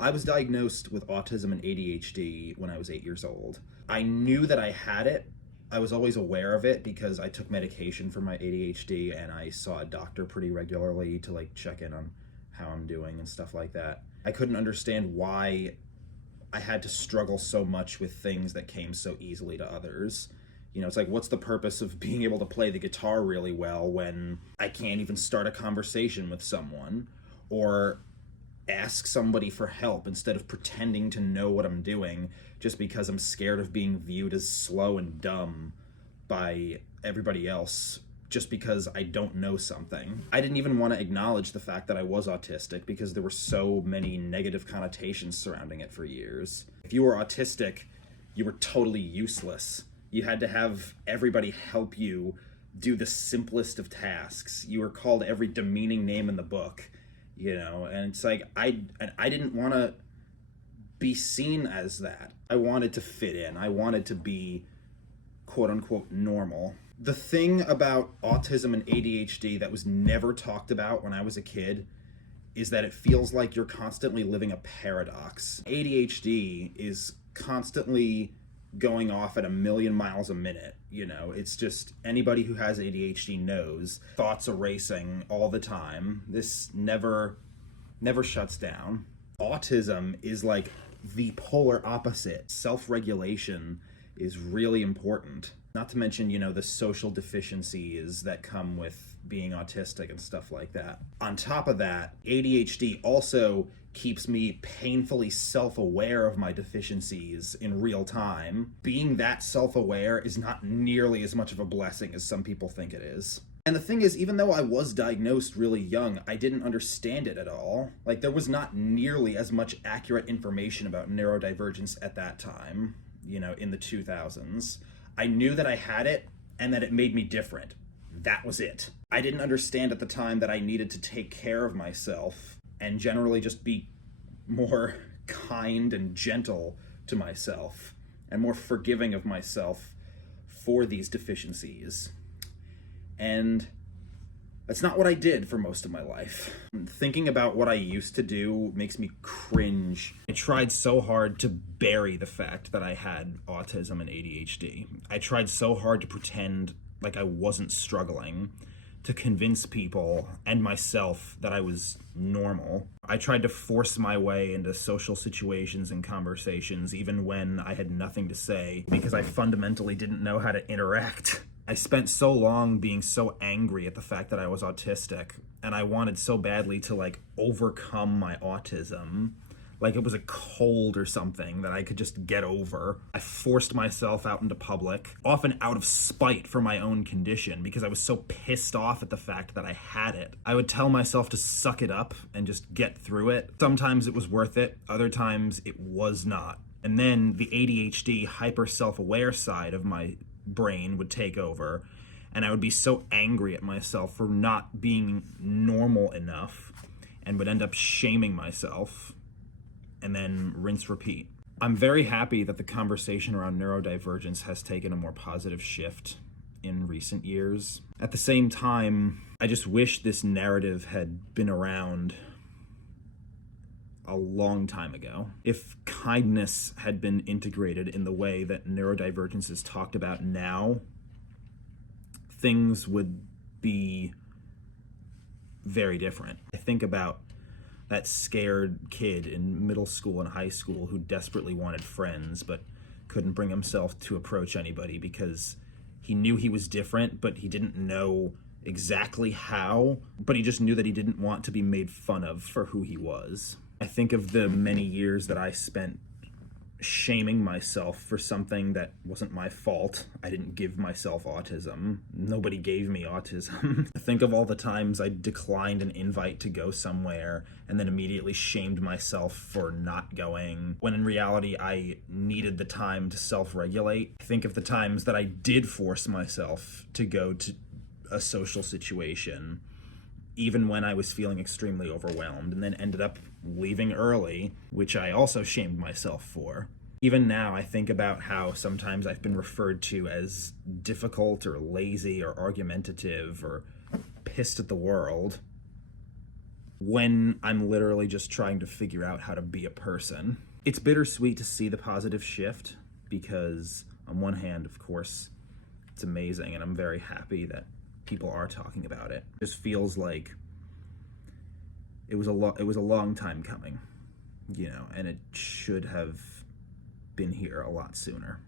I was diagnosed with autism and ADHD when I was 8 years old. I knew that I had it. I was always aware of it because I took medication for my ADHD and I saw a doctor pretty regularly to like check in on how I'm doing and stuff like that. I couldn't understand why I had to struggle so much with things that came so easily to others. You know, it's like, what's the purpose of being able to play the guitar really well when I can't even start a conversation with someone or ask somebody for help instead of pretending to know what I'm doing just because I'm scared of being viewed as slow and dumb by everybody else just because I don't know something. I didn't even want to acknowledge the fact that I was autistic because there were so many negative connotations surrounding it for years. If you were autistic, you were totally useless. You had to have everybody help you do the simplest of tasks. You were called every demeaning name in the book, you know, and it's like, I didn't want to be seen as that. I wanted to fit in. I wanted to be quote unquote normal. The thing about autism and ADHD that was never talked about when I was a kid is that it feels like you're constantly living a paradox. ADHD is constantly going off at 1,000,000 miles a minute. You know, it's just anybody who has ADHD knows thoughts are racing all the time. This never shuts down. Autism is like the polar opposite. Self-regulation is really important. Not to mention, you know, the social deficiencies that come with being autistic and stuff like that. On top of that, ADHD also keeps me painfully self-aware of my deficiencies in real time. Being that self-aware is not nearly as much of a blessing as some people think it is. And the thing is, even though I was diagnosed really young, I didn't understand it at all. Like, there was not nearly as much accurate information about neurodivergence at that time, you know, in the 2000s. I knew that I had it and that it made me different. That was it. I didn't understand at the time that I needed to take care of myself and generally just be more kind and gentle to myself and more forgiving of myself for these deficiencies. And that's not what I did for most of my life. Thinking about what I used to do makes me cringe. I tried so hard to bury the fact that I had autism and ADHD. I tried so hard to pretend like I wasn't struggling, to convince people and myself that I was normal. I tried to force my way into social situations and conversations even when I had nothing to say because I fundamentally didn't know how to interact. I spent so long being so angry at the fact that I was autistic, and I wanted so badly to like overcome my autism, like it was a cold or something that I could just get over. I forced myself out into public, often out of spite for my own condition because I was so pissed off at the fact that I had it. I would tell myself to suck it up and just get through it. Sometimes it was worth it, other times it was not. And then the ADHD hyper self-aware side of my brain would take over, and I would be so angry at myself for not being normal enough and would end up shaming myself, and then rinse repeat. I'm very happy that the conversation around neurodivergence has taken a more positive shift in recent years. At the same time, I just wish this narrative had been around a long time ago. If kindness had been integrated in the way that neurodivergence is talked about now, things would be very different. I think about that scared kid in middle school and high school who desperately wanted friends but couldn't bring himself to approach anybody because he knew he was different, but he didn't know exactly how, but he just knew that he didn't want to be made fun of for who he was. I think of the many years that I spent shaming myself for something that wasn't my fault. I didn't give myself autism. Nobody gave me autism. I think of all the times I declined an invite to go somewhere and then immediately shamed myself for not going, when in reality I needed the time to self-regulate. I think of the times that I did force myself to go to a social situation, even when I was feeling extremely overwhelmed, and then ended up leaving early, which I also shamed myself for. Even now, I think about how sometimes I've been referred to as difficult or lazy or argumentative or pissed at the world. when I'm literally just trying to figure out how to be a person. It's bittersweet to see the positive shift because on one hand, of course, it's amazing and I'm very happy that people are talking about it. It just feels like it was a long time coming, and it should have been here a lot sooner.